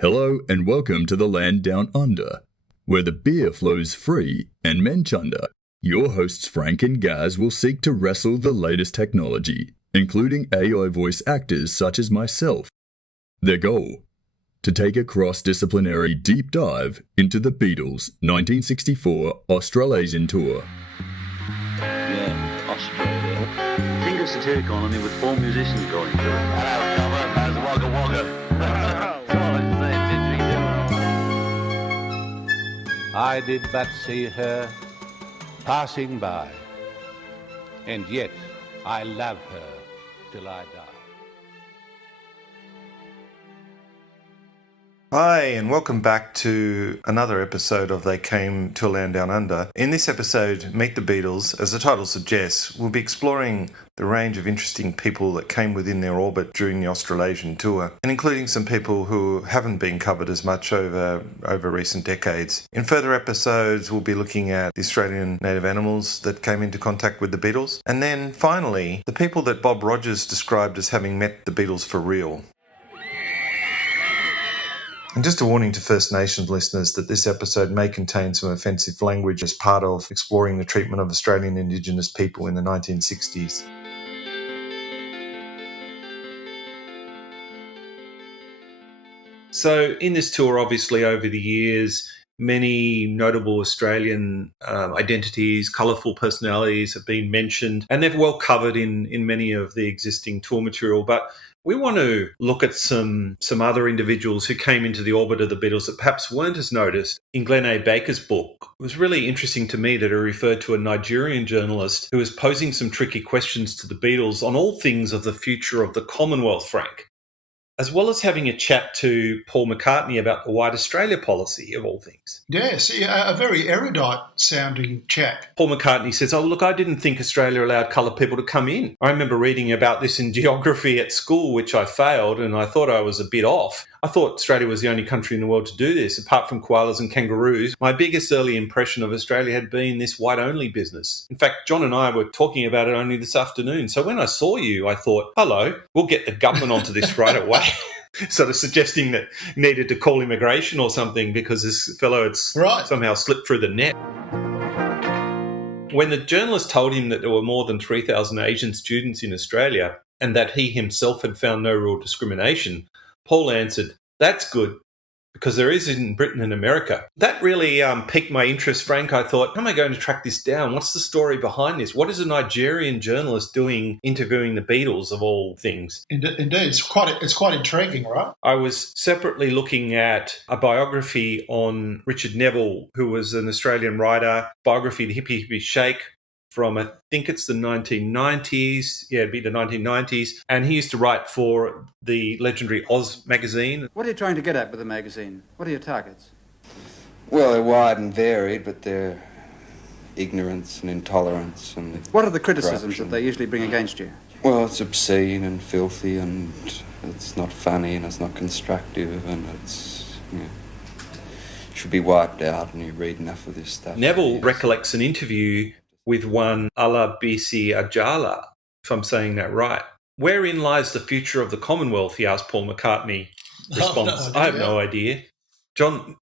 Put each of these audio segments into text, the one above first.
Hello and welcome to the land down under, where the beer flows free and men chunder. Your hosts Frank and Gaz will seek to wrestle the latest technology, including AI voice actors such as myself. Their goal? To take a cross-disciplinary deep dive into the Beatles' 1964 Australasian tour. Yeah, Australia. Think of satiric colony with 4 musicians going through it. Hello, cover, how's Wagga Wagga? So let's say I did but see her passing by, and yet I love her till I die. Hi, and welcome back to another episode of They Came to a Land Down Under. In this episode, Meet the Beatles, as the title suggests, we'll be exploring the range of interesting people that came within their orbit during the Australasian tour, and including some people who haven't been covered as much over recent decades. In further episodes, we'll be looking at the Australian native animals that came into contact with the Beatles, and then finally, the people that Bob Rogers described as having met the Beatles for real. And just a warning to First Nations listeners that this episode may contain some offensive language as part of exploring the treatment of Australian Indigenous people in the 1960s. So in this tour, obviously, over the years, many notable Australian identities, colourful personalities have been mentioned, and they're well covered in many of the existing tour material. But we want to look at some other individuals who came into the orbit of the Beatles that perhaps weren't as noticed. In Glenn A. Baker's book, it was really interesting to me that he referred to a Nigerian journalist who was posing some tricky questions to the Beatles on all things of the future of the Commonwealth, Frank, as well as having a chat to Paul McCartney about the White Australia policy, of all things. Yes, a very erudite-sounding chap. Paul McCartney says, oh, look, I didn't think Australia allowed coloured people to come in. I remember reading about this in geography at school, which I failed, and I thought I was a bit off. I thought Australia was the only country in the world to do this, apart from koalas and kangaroos. My biggest early impression of Australia had been this white-only business. In fact, John and I were talking about it only this afternoon. So when I saw you, I thought, hello, we'll get the government onto this right away. Sort of suggesting that needed to call immigration or something because this fellow had somehow slipped through the net. When the journalist told him that there were more than 3,000 Asian students in Australia and that he himself had found no real discrimination, Paul answered, that's good, because there is in Britain and America. That really piqued my interest, Frank. I thought, how am I going to track this down? What's the story behind this? What is a Nigerian journalist doing interviewing the Beatles, of all things? Indeed, it's quite intriguing, right? I was separately looking at a biography on Richard Neville, who was an Australian writer, biography, The Hippie Hippie Shake, from I think it's the 1990s. Yeah, it'd be the 1990s. And he used to write for the legendary Oz magazine. What are you trying to get at with the magazine? What are your targets? Well, they're wide and varied, but they're ignorance and intolerance and what are the criticisms corruption. that they usually bring against you? Well, it's obscene and filthy, and it's not funny, and it's not constructive, and it's should be wiped out. And you read enough of this stuff. Neville recollects an interview with one Alabisi Ajala, if I'm saying that right. Wherein lies the future of the Commonwealth, he asked Paul McCartney. Response, I have no idea. John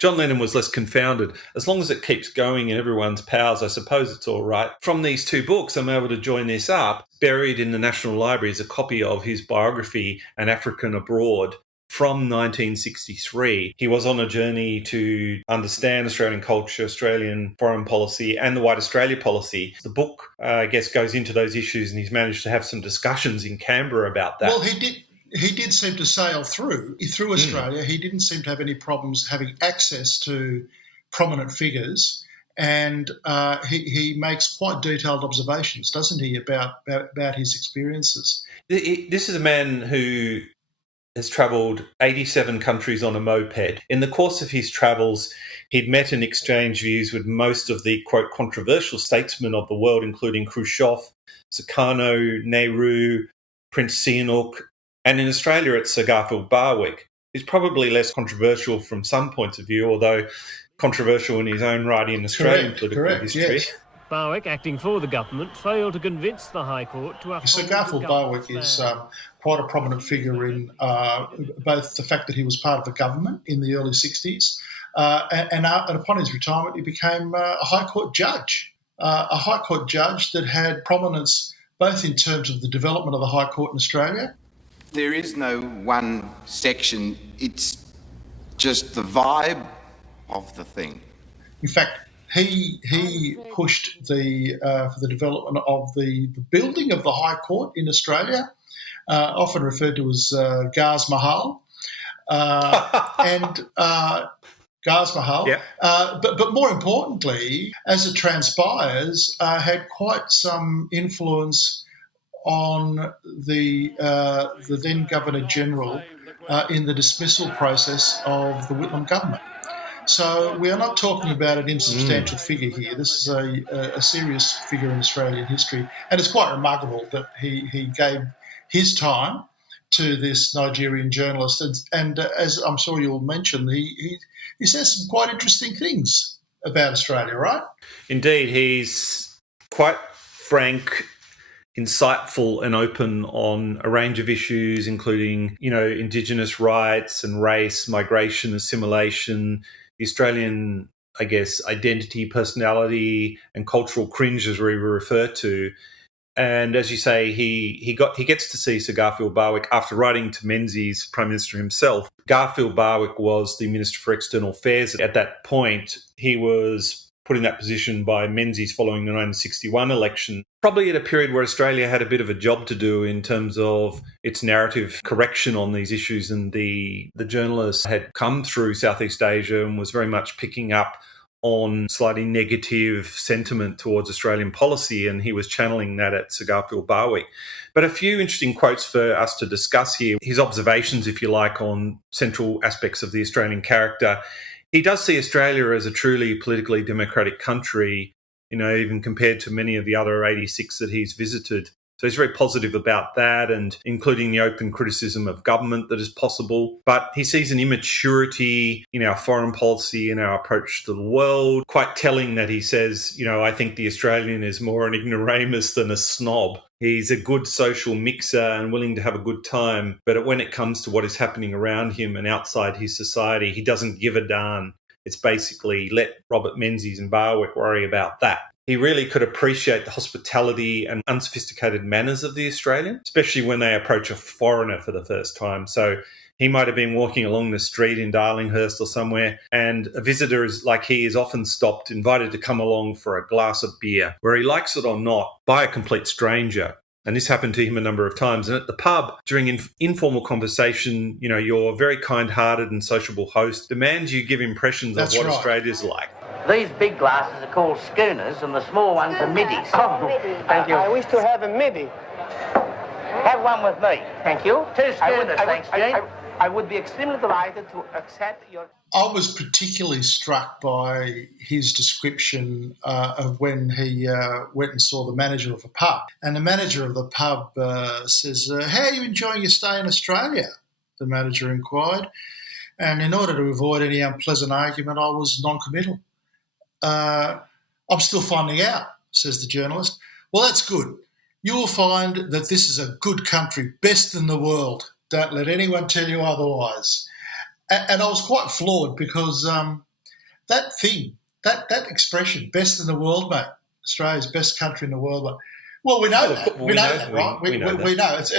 Lennon was less confounded. As long as it keeps going in everyone's powers, I suppose it's all right. From these two books, I'm able to join this up. Buried in the National Library is a copy of his biography, An African Abroad, from 1963. He was on a journey to understand Australian culture, Australian foreign policy, and the White Australia policy. The book, I guess, goes into those issues, and he's managed to have some discussions in Canberra about that. Well, he did seem to sail through Australia. He didn't seem to have any problems having access to prominent figures, and he makes quite detailed observations, doesn't he, about his experiences. This is a man who has travelled 87 countries on a moped. In the course of his travels, he'd met and exchanged views with most of the, quote, controversial statesmen of the world, including Khrushchev, Sukarno, Nehru, Prince Sihanouk, and in Australia it's Sir Garfield Barwick. He's probably less controversial from some points of view, although controversial in his own right in Australian political history. Yes. Barwick, acting for the government, failed to convince the High Court to uphold Sir Garfield Barwick is quite a prominent figure in both the fact that he was part of the government in the early 60s and upon his retirement he became a High Court judge. A High Court judge that had prominence both in terms of the development of the High Court in Australia. There is no one section, it's just the vibe of the thing. In fact, he pushed for the development of the building of the High Court in Australia, often referred to as Gars Mahal. Gars Mahal. Yeah. But more importantly, as it transpires, had quite some influence on the then Governor General in the dismissal process of the Whitlam government. So we are not talking about an insubstantial figure here. This is a serious figure in Australian history, and it's quite remarkable that he gave his time to this Nigerian journalist. And as I'm sure you'll mention, he says some quite interesting things about Australia, right? Indeed, he's quite frank, insightful and open on a range of issues, including, Indigenous rights and race, migration, assimilation, the Australian, identity, personality and cultural cringe, as we refer to. And as you say, he gets to see Sir Garfield Barwick after writing to Menzies, Prime Minister himself. Garfield Barwick was the Minister for External Affairs. At that point, he was put in that position by Menzies following the 1961 election, probably at a period where Australia had a bit of a job to do in terms of its narrative correction on these issues. And the journalist had come through Southeast Asia and was very much picking up on slightly negative sentiment towards Australian policy, and he was channeling that at Sir Garfield Barwick. But a few interesting quotes for us to discuss here, his observations, if you like, on central aspects of the Australian character. He does see Australia as a truly politically democratic country, even compared to many of the other 86 that he's visited. So he's very positive about that, and including the open criticism of government that is possible. But he sees an immaturity in our foreign policy, in our approach to the world. Quite telling that he says, I think the Australian is more an ignoramus than a snob. He's a good social mixer and willing to have a good time. But when it comes to what is happening around him and outside his society, he doesn't give a darn. It's basically let Robert Menzies and Barwick worry about that. He really could appreciate the hospitality and unsophisticated manners of the Australian, especially when they approach a foreigner for the first time. So he might have been walking along the street in Darlinghurst or somewhere, and a visitor is often stopped, invited to come along for a glass of beer, where he likes it or not, by a complete stranger. And this happened to him a number of times. And at the pub, during informal conversation, your very kind-hearted and sociable host demands you give impressions of what Australia's like. These big glasses are called schooners and the small ones are middies. Thank you. I wish to have a middy. Have one with me. Thank you. Two schooners, thanks, Gene. I would be extremely delighted to accept your... I was particularly struck by his description of when he went and saw the manager of a pub. And the manager of the pub says, how are you enjoying your stay in Australia? The manager inquired. And in order to avoid any unpleasant argument, I was non-committal. I'm still finding out, says the journalist. Well, that's good. You will find that this is a good country, best in the world. Don't let anyone tell you otherwise. And I was quite floored because that thing, that expression, best in the world, mate, Australia's best country in the world, mate. Well, we know that. We know that, right? We know. It's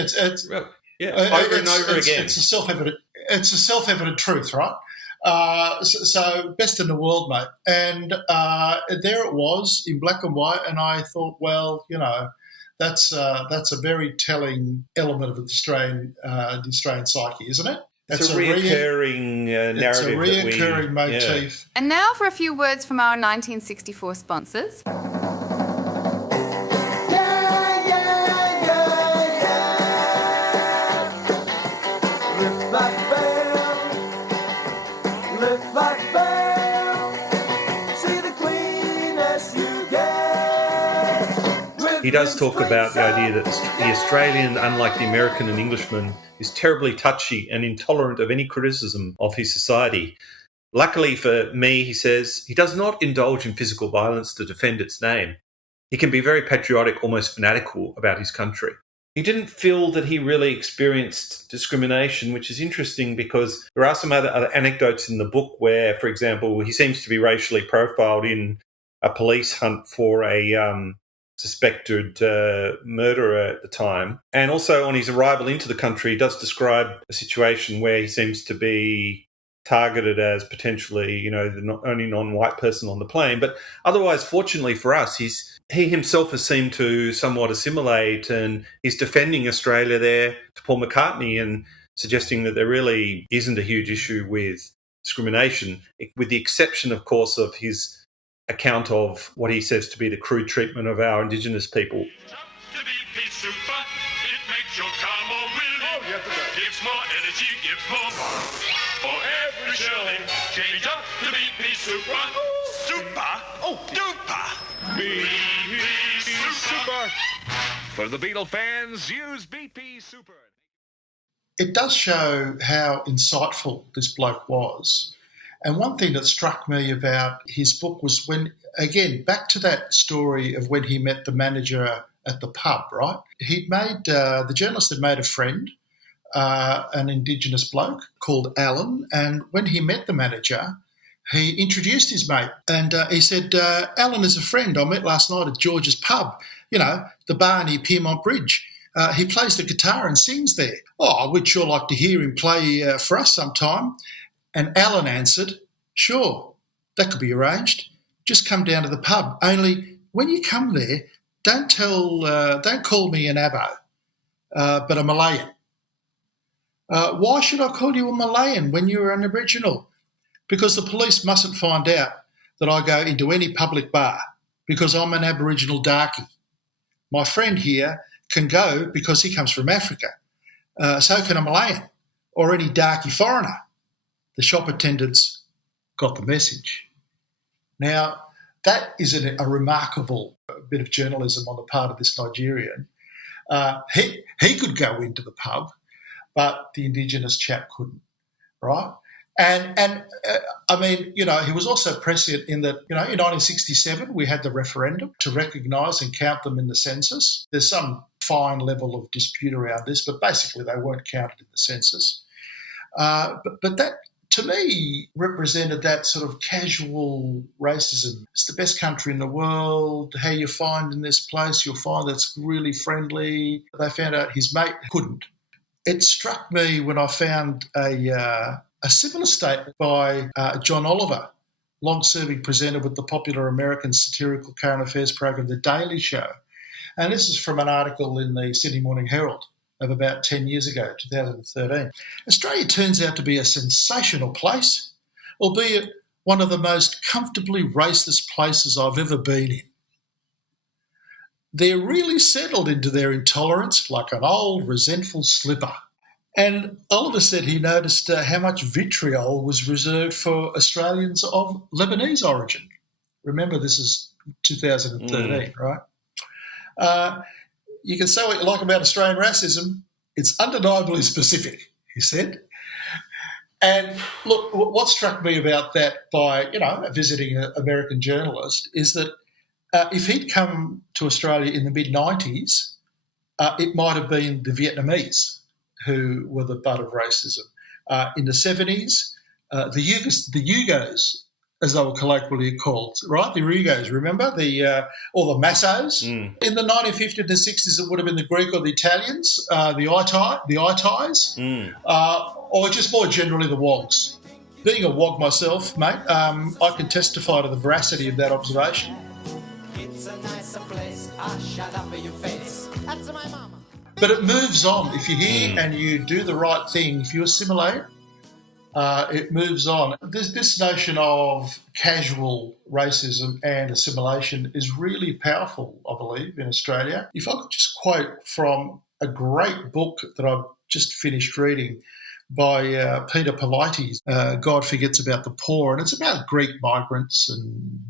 over and over again. It's a self-evident truth, right? So best in the world, mate. And there it was in black and white, and I thought, well, that's a very telling element of the Australian psyche, isn't it? It's a recurring narrative. It's a recurring motif. And now for a few words from our 1964 sponsors. He does talk about the idea that the Australian, unlike the American and Englishman, is terribly touchy and intolerant of any criticism of his society. Luckily for me, he says, he does not indulge in physical violence to defend its name. he can be very patriotic, almost fanatical about his country. He didn't feel that he really experienced discrimination, which is interesting because there are some other anecdotes in the book where, for example, he seems to be racially profiled in a police hunt for a suspected murderer at the time. And also on his arrival into the country, he does describe a situation where he seems to be targeted as potentially, the only non-white person on the plane. But otherwise, fortunately for us, he himself has seemed to somewhat assimilate, and he's defending Australia there to Paul McCartney and suggesting that there really isn't a huge issue with discrimination, with the exception, of course, of his account of what he says to be the crude treatment of our Indigenous people. Gives more energy, gives more for every shilling. Change up to BP Super. Super? Oh, duper. BP Super. For the Beatle fans, use BP Super. It does show how insightful this bloke was. And one thing that struck me about his book was when, again, back to that story of when he met the manager at the pub, right? He'd made, the journalist had made a friend, an Indigenous bloke called Alan, and when he met the manager, he introduced his mate, and he said, Alan is a friend I met last night at George's pub, the bar near Piermont Bridge. He plays the guitar and sings there. Oh, I would sure like to hear him play for us sometime. And Alan answered, sure, that could be arranged. Just come down to the pub. Only when you come there, don't call me an Abo, but a Malayan. Why should I call you a Malayan when you're an Aboriginal? Because the police mustn't find out that I go into any public bar because I'm an Aboriginal darkie. My friend here can go because he comes from Africa. So can a Malayan or any darkie foreigner. The shop attendants got the message. Now, that is a remarkable bit of journalism on the part of this Nigerian. He could go into the pub, but the Indigenous chap couldn't, right? And I mean, he was also prescient in that, in 1967, we had the referendum to recognise and count them in the census. There's some fine level of dispute around this, but basically they weren't counted in the census. But that, to me, represented that sort of casual racism. It's the best country in the world. How you find in this place, you'll find that's really friendly. They found out his mate couldn't. It struck me when I found a similar statement by John Oliver, long-serving presenter with the popular American satirical current affairs program The Daily Show. And this is from an article in the Sydney Morning Herald of about 10 years ago, 2013. Australia turns out to be a sensational place, albeit one of the most comfortably racist places I've ever been in. They're really settled into their intolerance like an old resentful slipper. And Oliver said he noticed how much vitriol was reserved for Australians of Lebanese origin. Remember, this is 2013, right? You can say what you like about Australian racism. It's undeniably specific, he said. And look, what struck me about that by, visiting an American journalist is that if he'd come to Australia in the mid-90s, it might have been the Vietnamese who were the butt of racism. In the 70s, the Yugos, as they were colloquially called, right? The Yugos, remember? Or the Massos. In the 1950s and 60s, it would have been the Greek or the Italians, the Itais, or just more generally the Wogs. Being a Wog myself, mate, I can testify to the veracity of that observation. It's a nicer place. Shut up in your face. That's my mama. But it moves on. If you're here and you do the right thing, if you assimilate, it moves on. This notion of casual racism and assimilation is really powerful, I believe, in Australia. If I could just quote from a great book that I've just finished reading by Peter Polites, God Forgets About the Poor, and it's about Greek migrants and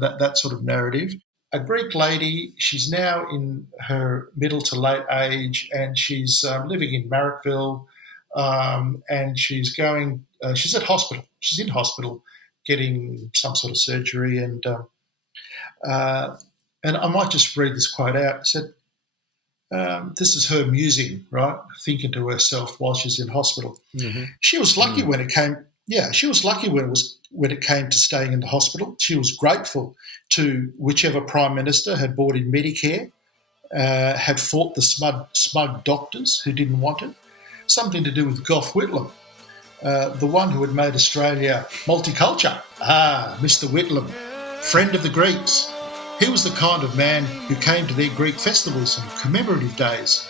that sort of narrative. A Greek lady, she's now in her middle to late age, and she's living in Marrickville, and she's at hospital. She's in hospital getting some sort of surgery, and And I might just read this quote out. It said, this is her musing, right, thinking to herself while she's in hospital. Mm-hmm. She was lucky when it came. Yeah, she was lucky when it came to staying in the hospital. She was grateful to whichever Prime Minister had brought in Medicare, had fought the smug doctors who didn't want it. Something to do with Gough Whitlam, the one who had made Australia multicultural. Mr. Whitlam, friend of the Greeks. He was the kind of man who came to their Greek festivals and commemorative days.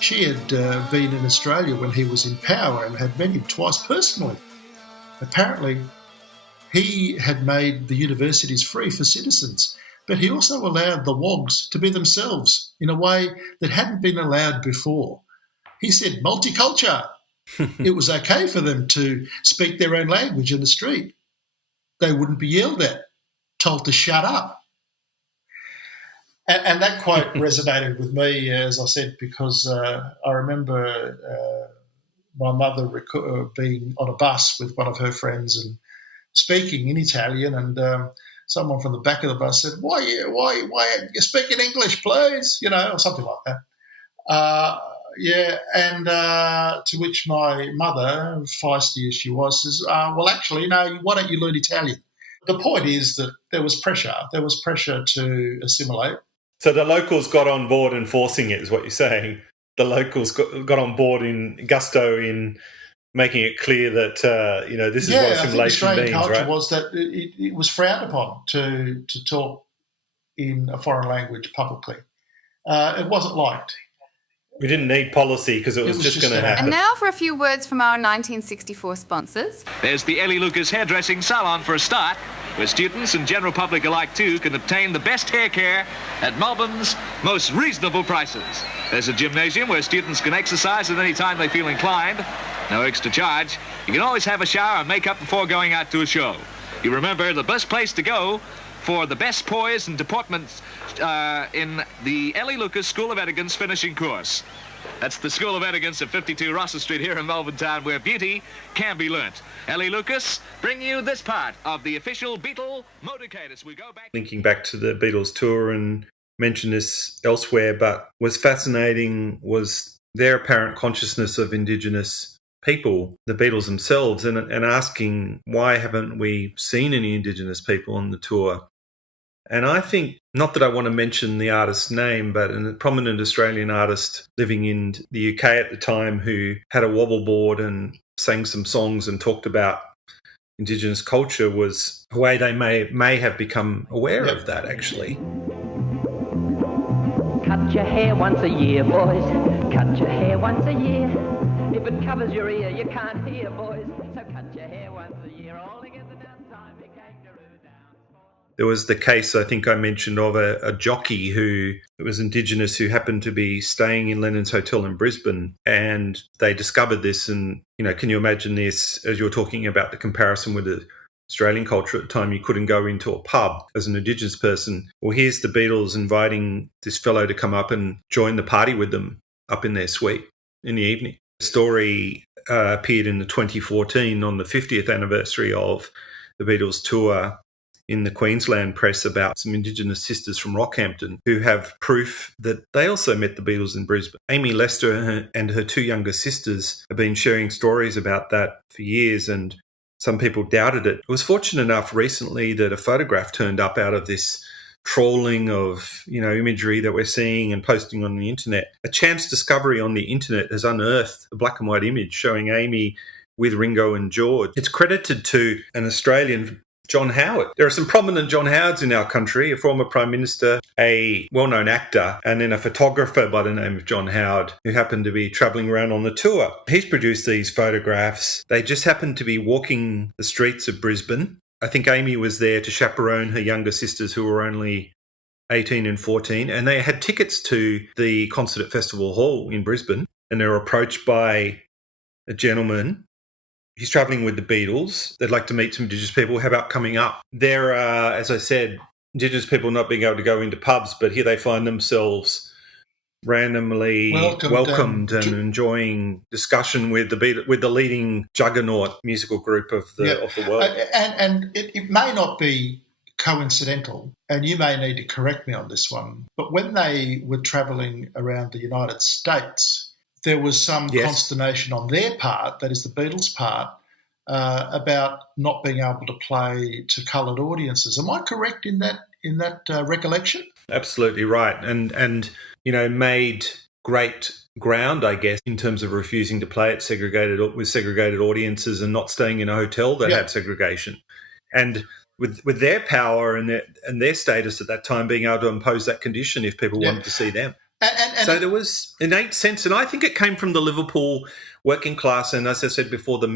She had been in Australia when he was in power and had met him twice personally. Apparently, he had made the universities free for citizens, but he also allowed the wogs to be themselves in a way that hadn't been allowed before. He said multicultural. It was okay for them to speak their own language in the street. They wouldn't be yelled at, told to shut up. And that quote resonated with me, as I said, because I remember my mother being on a bus with one of her friends and speaking in Italian, and someone from the back of the bus said, why aren't you speaking English, please? Or something like that. To which my mother, feisty as she was, says, well, actually, no, why don't you learn Italian? The point is that there was pressure. There was pressure to assimilate. So the locals got on board enforcing it, is what you're saying. The locals got on board in gusto in making it clear that, this is what assimilation means, right? Australian culture was that it was frowned upon to talk in a foreign language publicly. It wasn't liked. We didn't need policy because it was just going to happen. And now for a few words from our 1964 sponsors. There's the Ellie Lucas Hairdressing Salon for a start, where students and general public alike too can obtain the best hair care at Melbourne's most reasonable prices. There's a gymnasium where students can exercise at any time they feel inclined. No extra charge. You can always have a shower and makeup before going out to a show. You remember the best place to go for the best poise and deportment in the Ellie Lucas School of Elegance finishing course. That's the School of Elegance at 52 Russell Street here in Melbourne Town, where beauty can be learnt. Ellie Lucas, bring you this part of the official Beatle motorcade as we go back. Linking back to the Beatles tour, and mentioned this elsewhere, but what's fascinating was their apparent consciousness of Indigenous people, the Beatles themselves, and asking why haven't we seen any Indigenous people on the tour. And I think, not that I want to mention the artist's name, but a prominent Australian artist living in the UK at the time who had a wobble board and sang some songs and talked about Indigenous culture was a way they may have become aware of that, actually. Cut your hair once a year, boys. Cut your hair once a year. If it covers your ear, you can't hear, boys. So cut your hair once a year. All together downtime, you kangaroo down. There was the case, I think I mentioned, of a jockey who was Indigenous who happened to be staying in Lennon's Hotel in Brisbane, and they discovered this. And, can you imagine this, as you're talking about the comparison with the Australian culture at the time, you couldn't go into a pub as an Indigenous person. Well, here's the Beatles inviting this fellow to come up and join the party with them up in their suite in the evening. The story appeared in the 2014 on the 50th anniversary of the Beatles tour in the Queensland press about some Indigenous sisters from Rockhampton who have proof that they also met the Beatles in Brisbane. Amy Lester and her two younger sisters have been sharing stories about that for years, and some people doubted it. I was fortunate enough recently that a photograph turned up out of this trawling of, imagery that we're seeing and posting on the internet. A chance discovery on the internet has unearthed a black and white image showing Amy with Ringo and George. It's credited to an Australian, John Howard. There are some prominent John Howards in our country, a former Prime Minister, a well-known actor, and then a photographer by the name of John Howard, who happened to be travelling around on the tour. He's produced these photographs. They just happened to be walking the streets of Brisbane. I think Amy was there to chaperone her younger sisters who were only 18 and 14, and they had tickets to the concert at Festival Hall in Brisbane, and they were approached by a gentleman. He's travelling with the Beatles. They'd like to meet some Indigenous people. How about coming up? There are, as I said, Indigenous people not being able to go into pubs, but here they find themselves randomly welcomed and enjoying discussion with the leading juggernaut musical group of the world. And it may not be coincidental, and you may need to correct me on this one, but when they were travelling around the United States, there was some consternation on their part, that is the Beatles' part, about not being able to play to coloured audiences. Am I correct in that recollection? Absolutely right, and made great ground, I guess, in terms of refusing to play at segregated audiences and not staying in a hotel that had segregation, and with their power and their status at that time, being able to impose that condition if people wanted to see them. And so there was innate sense, and I think it came from the Liverpool working class, and as I said before, the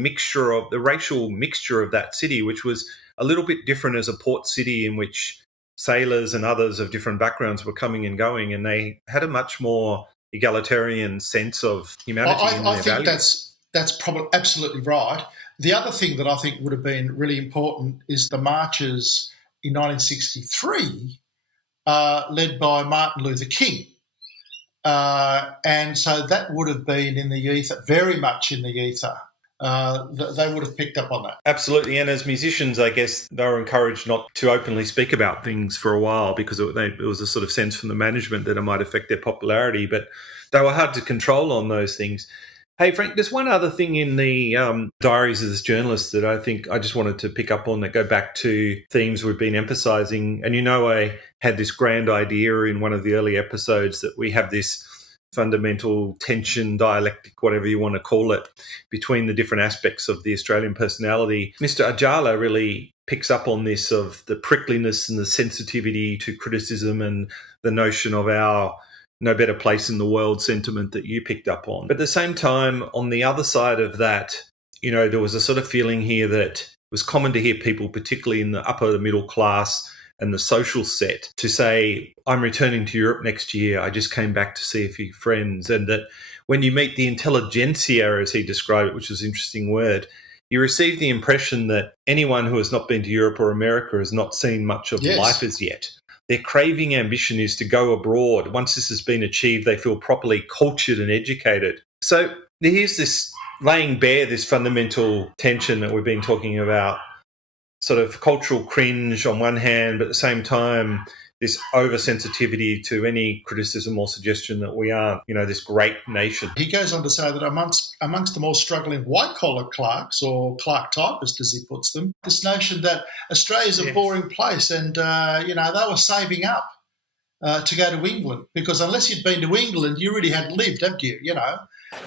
racial mixture of that city, which was a little bit different as a port city in which sailors and others of different backgrounds were coming and going, and they had a much more egalitarian sense of humanity. I think that's probably absolutely right. The other thing that I think would have been really important is the marches in 1963 led by Martin Luther King. And so that would have been in the ether, very much in the ether. They would have picked up on that. Absolutely. And as musicians, I guess they were encouraged not to openly speak about things for a while because it was a sort of sense from the management that it might affect their popularity, but they were hard to control on those things. Hey, Frank, there's one other thing in the diaries of this journalist that I think I just wanted to pick up on that go back to themes we've been emphasising. And I had this grand idea in one of the early episodes that we have this fundamental tension, dialectic, whatever you want to call it, between the different aspects of the Australian personality. Mr. Ajala really picks up on this of the prickliness and the sensitivity to criticism and the notion of our no better place in the world sentiment that you picked up on. But at the same time, on the other side of that, there was a sort of feeling here that it was common to hear people, particularly in the upper middle class and the social set, to say, I'm returning to Europe next year. I just came back to see a few friends. And that when you meet the intelligentsia, as he described it, which was an interesting word, you receive the impression that anyone who has not been to Europe or America has not seen much of life as yet. Their craving ambition is to go abroad. Once this has been achieved, they feel properly cultured and educated. So here's this laying bare this fundamental tension that we've been talking about, sort of cultural cringe on one hand, but at the same time, this oversensitivity to any criticism or suggestion that we aren't, this great nation. He goes on to say that amongst the more struggling white-collar clerks, or clerk typists as he puts them, this notion that Australia's a boring place and, they were saving up to go to England because unless you'd been to England, you really hadn't lived, haven't you,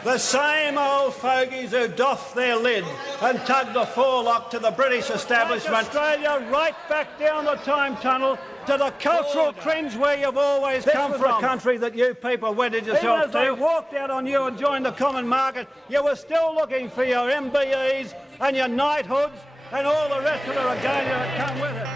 The same old fogies who doffed their lid and tugged the forelock to the British establishment. Take Australia right back down the time tunnel to the cultural cringe where you've always come from. This was the country that you people wedded yourself to. Even as they walked out on you and joined the common market, you were still looking for your MBEs and your knighthoods and all the rest of the regalia that come with it.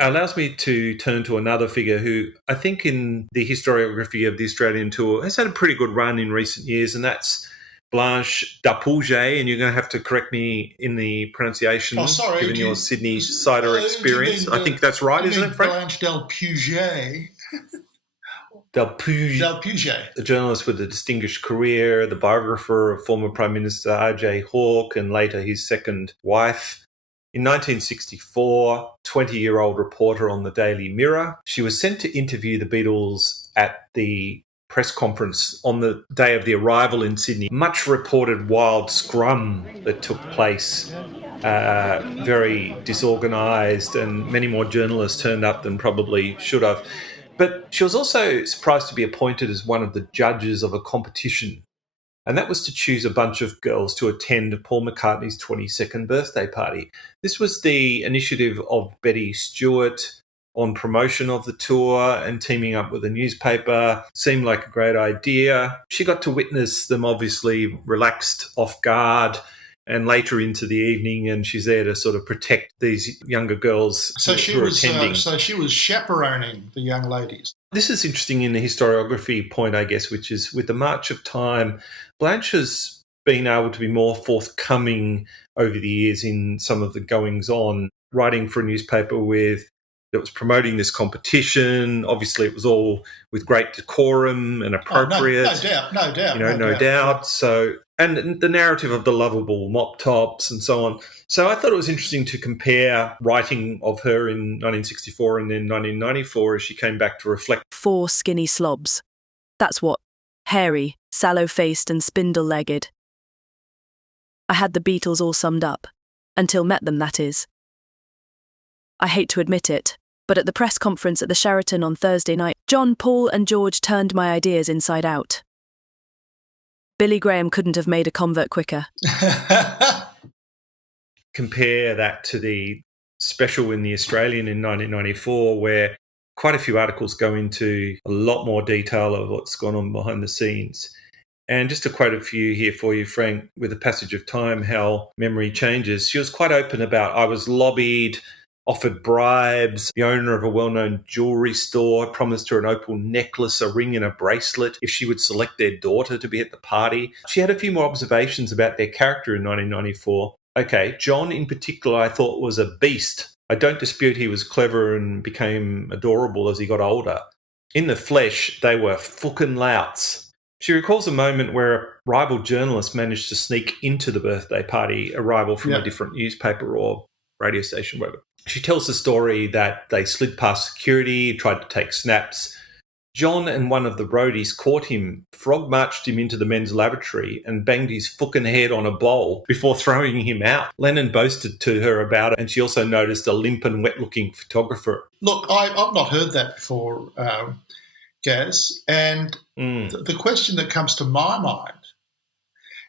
Allows me to turn to another figure who I think in the historiography of the Australian tour has had a pretty good run in recent years, and that's Blanche Dapouget, and you're going to have to correct me in the pronunciation, given your Sydney cider experience. I think that's right, isn't it, Frank? Blanche Dapouget. Dapouget, a journalist with a distinguished career, the biographer of former Prime Minister R.J. Hawke and later his second wife. In 1964, 20-year-old reporter on the Daily Mirror, she was sent to interview the Beatles at the press conference on the day of the arrival in Sydney. Much reported wild scrum that took place, very disorganised, and many more journalists turned up than probably should have. But she was also surprised to be appointed as one of the judges of a competition, and that was to choose a bunch of girls to attend Paul McCartney's 22nd birthday party. This was the initiative of Betty Stewart on promotion of the tour and teaming up with a newspaper. Seemed like a great idea. She got to witness them obviously relaxed, off guard, and later into the evening, and she's there to sort of protect these younger girls who are attending. So she was chaperoning the young ladies. This is interesting in the historiography point, I guess, which is with the march of time, Blanche has been able to be more forthcoming over the years in some of the goings-on, writing for a newspaper with that was promoting this competition. Obviously, it was all with great decorum and appropriate. No doubt. No doubt. So, and the narrative of the lovable mop tops and so on. So I thought it was interesting to compare writing of her in 1964 and then 1994 as she came back to reflect. 4 skinny slobs. That's what. Hairy, sallow-faced and spindle-legged. I had the Beatles all summed up. Until met them, that is. I hate to admit it, but at the press conference at the Sheraton on Thursday night, John, Paul and George turned my ideas inside out. Billy Graham couldn't have made a convert quicker. Compare that to the special in The Australian in 1994, where quite a few articles go into a lot more detail of what's gone on behind the scenes. And just to quote a few here for you, Frank, with the passage of time, how memory changes. She was quite open about, I was lobbied, offered bribes. The owner of a well-known jewellery store promised her an opal necklace, a ring and a bracelet if she would select their daughter to be at the party. She had a few more observations about their character in 1994. Okay, John in particular I thought was a beast. I don't dispute he was clever and became adorable as he got older. In the flesh, they were fucking louts. She recalls a moment where a rival journalist managed to sneak into the birthday party, a rival from a different newspaper or radio station, whatever. She tells the story that they slid past security, tried to take snaps. John and one of the roadies caught him, frog-marched him into the men's lavatory and banged his fucking head on a bowl before throwing him out. Lennon boasted to her about it, and she also noticed a limp and wet-looking photographer. Look, I've not heard that before, Gaz, and the question that comes to my mind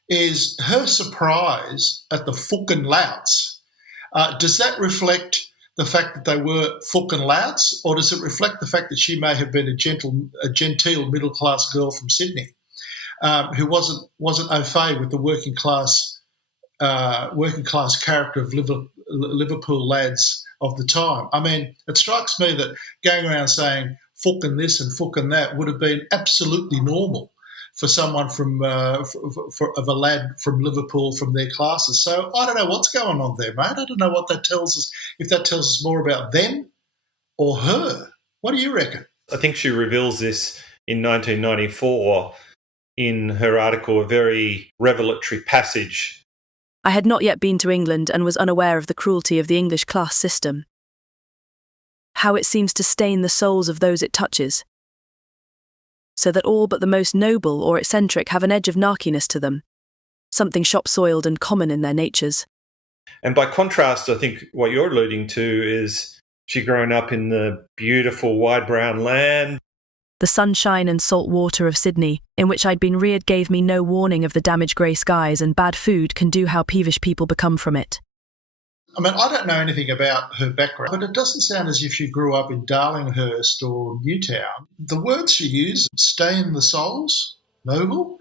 is her surprise at the fucking louts. Does that reflect the fact that they were fucking louts, or does it reflect the fact that she may have been a genteel middle-class girl from Sydney who wasn't au fait with the working class character of Liverpool lads of the time? I mean, it strikes me that going around saying fucking this and fucking that would have been absolutely normal for someone from of a lad from Liverpool from their classes. So I don't know what's going on there, mate. I don't know what that tells us, if that tells us more about them or her. What do you reckon? I think she reveals this in 1994 in her article, a very revelatory passage. I had not yet been to England and was unaware of the cruelty of the English class system. How it seems to stain the souls of those it touches, so that all but the most noble or eccentric have an edge of narkiness to them, something shop-soiled and common in their natures. And by contrast, I think what you're alluding to is she'd grown up in the beautiful wide brown land. The sunshine and salt water of Sydney, in which I'd been reared, gave me no warning of the damaged grey skies, and bad food can do how peevish people become from it. I mean, I don't know anything about her background, but it doesn't sound as if she grew up in Darlinghurst or Newtown. The words she used, stain the souls, noble,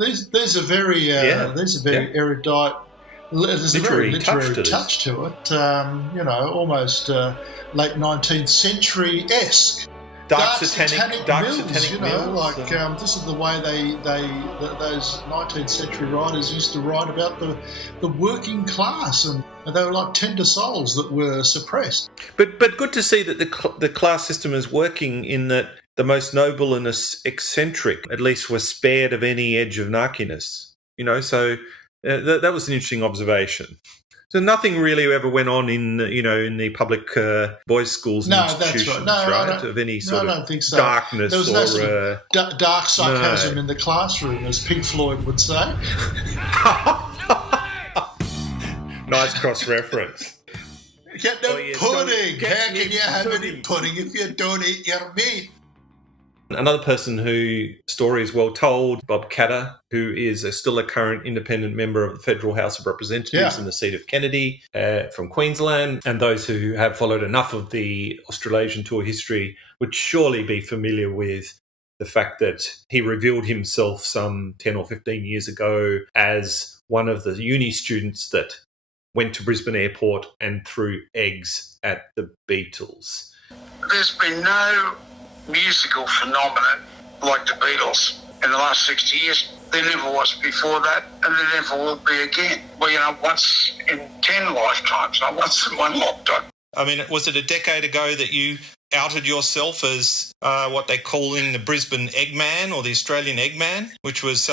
these are very erudite. There's a very literary touch to it. Almost late 19th century-esque. Dark satanic mills, this is the way those 19th century writers used to write about the working class, and they were like tender souls that were suppressed. But good to see that the class system is working, in that the most noble and eccentric at least were spared of any edge of narkiness. So that was an interesting observation. So nothing really ever went on in the public boys' schools and institutions, right? Of any sort of darkness. There was no dark sarcasm in the classroom, as Pink Floyd would say. Nice cross-reference. Get no pudding. How can you have any pudding if you don't eat your meat? Another person whose story is well told, Bob Katter, who is still a current independent member of the Federal House of Representatives in the seat of Kennedy from Queensland. And those who have followed enough of the Australasian tour history would surely be familiar with the fact that he revealed himself some 10 or 15 years ago as one of the uni students that went to Brisbane Airport and threw eggs at the Beatles. There's been no musical phenomenon like the Beatles in the last 60 years. There never was before that, and there never will be again. Well, once in 10 lifetimes, not once in one lifetime. I mean, was it a decade ago that you outed yourself as what they call in the Brisbane Eggman or the Australian Eggman, which was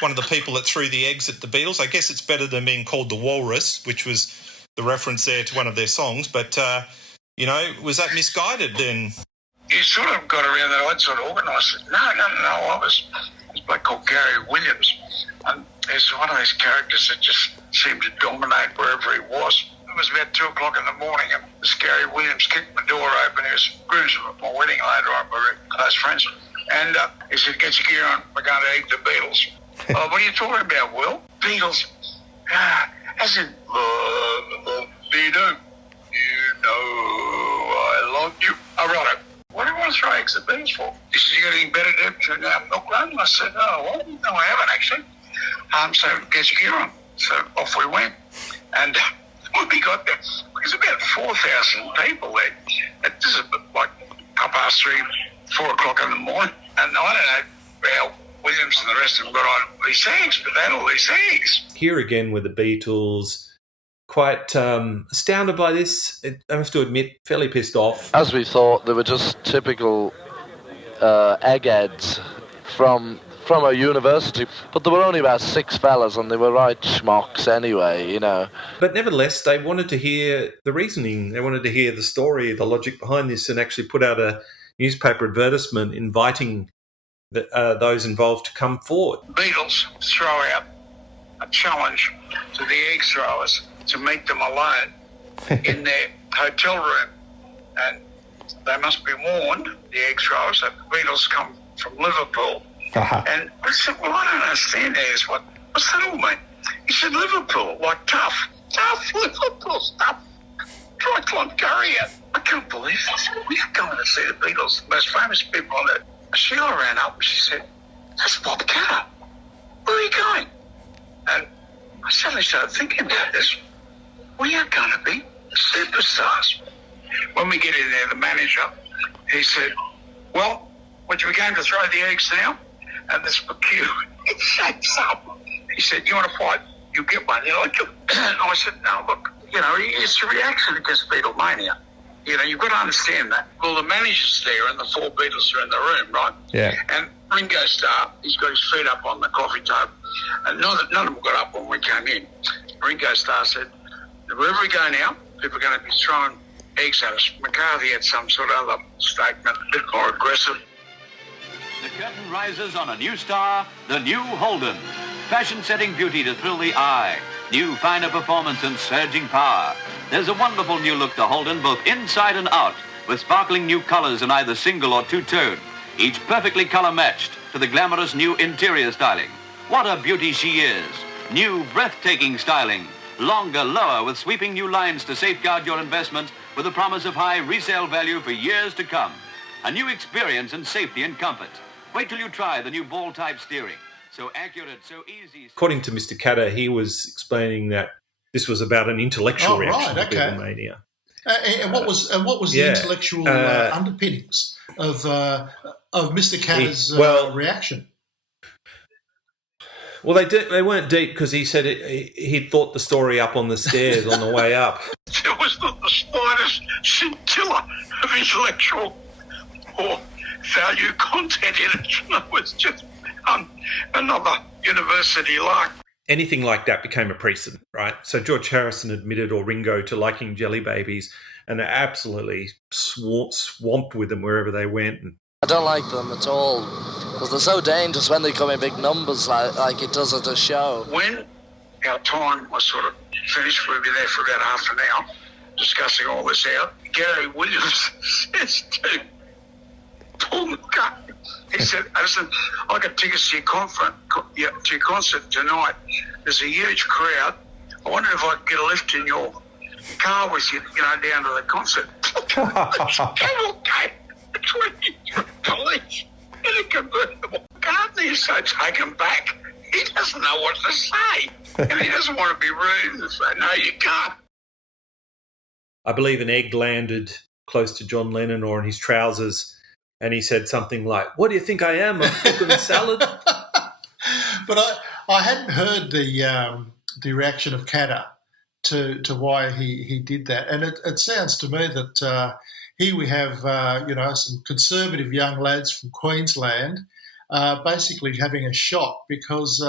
one of the people that threw the eggs at the Beatles? I guess it's better than being called the Walrus, which was the reference there to one of their songs. But, was that misguided then? You sort of got around that. I'd sort of organised it. No. I was a bloke called Gary Williams. And he's one of those characters that just seemed to dominate wherever he was. It was about 2 o'clock in the morning, and this Gary Williams kicked my door open. He was groomsman at my wedding later on. We were close friends. And he said, "Get your gear on. We're going to eat the Beatles." "Oh, what are you talking about, Will?" "Beatles." As in, Beatles. You know I love you. "Oh, right. What do you want to throw eggs at Beatles for?" He said, "You got anything better to do than milk run?" I said, "No, I haven't actually." So get your gear on. So off we went. And when we got there, there's about 4,000 people there. This is like 3:30, 4 o'clock in the morning. And I don't know how Williams and the rest of them got on these eggs, but they had all these eggs. Here again with the Beatles, quite astounded by this. I have to admit, fairly pissed off. As we thought, they were just typical eggheads from a university, but there were only about 6 fellas and they were right schmucks anyway, you know. But nevertheless, they wanted to hear the reasoning. They wanted to hear the story, the logic behind this, and actually put out a newspaper advertisement inviting those involved to come forward. Beatles throw out a challenge to the egg throwers to meet them alone in their hotel room. And they must be warned, the egg throwers, that the Beatles come from Liverpool. And I said, "Well, I don't understand this. What's that all mean?" He said, "Liverpool, like tough. Tough, Liverpool stuff. Try Club Curry out." I can't believe this. We are going to see the Beatles, the most famous people on earth. Sheila ran up and she said, "That's Bob Catter. Where are you going?" And I suddenly started thinking about this. We are going to be superstars. When we get in there, the manager, he said, "Well, would you be going to throw the eggs now?" And this McHugh, it shakes up. He said, "You want to fight? You get one." And I said, "No, look, it's a reaction against Beatlemania. You've got to understand that." Well, the manager's there and the 4 Beatles are in the room, right? Yeah. And Ringo Starr, he's got his feet up on the coffee table. And none of them got up when we came in. Ringo Starr said, "Wherever we go now, people are going to be throwing eggs at us." McCarthy had some sort of other statement, a bit more aggressive. The curtain rises on a new star, the new Holden. Fashion-setting beauty to thrill the eye. New, finer performance and surging power. There's a wonderful new look to Holden, both inside and out, with sparkling new colours in either single or two-tone, each perfectly colour-matched to the glamorous new interior styling. What a beauty she is. New, breathtaking styling. Longer, lower, with sweeping new lines to safeguard your investment with a promise of high resale value for years to come. A new experience in safety and comfort. Wait till you try the new ball-type steering. So accurate, so easy. According to Mr. Catter, he was explaining that this was about an intellectual reaction to Beatlemania. And what was the intellectual underpinnings of Mr. Catter's reaction? Well, they weren't deep because he said he'd thought the story up on the stairs on the way up. There was not the slightest scintilla of intellectual or value content in it. It was just another university lark. Anything like that became a precedent, right? So George Harrison admitted, or Ringo, to liking Jelly Babies, and they're absolutely swamped with them wherever they went. I don't like them at all, because they're so dangerous when they come in big numbers like it does at a show. When our time was sort of finished, we'd be there for about half an hour discussing all this out. Gary Williams says to Paul McCartney, he said, "Listen, I got tickets to your concert tonight. There's a huge crowd. I wonder if I could get a lift in your car with you, down to the concert." Camel came between police in a convertible. McCartney is so taken back, he doesn't know what to say. And he doesn't want to be rude and say, "No, you can't." I believe an egg landed close to John Lennon or in his trousers, and he said something like, "What do you think I am, a cooking salad?" But I hadn't heard the reaction of Catter to why he did that. And it sounds to me that here we have, some conservative young lads from Queensland basically having a shot because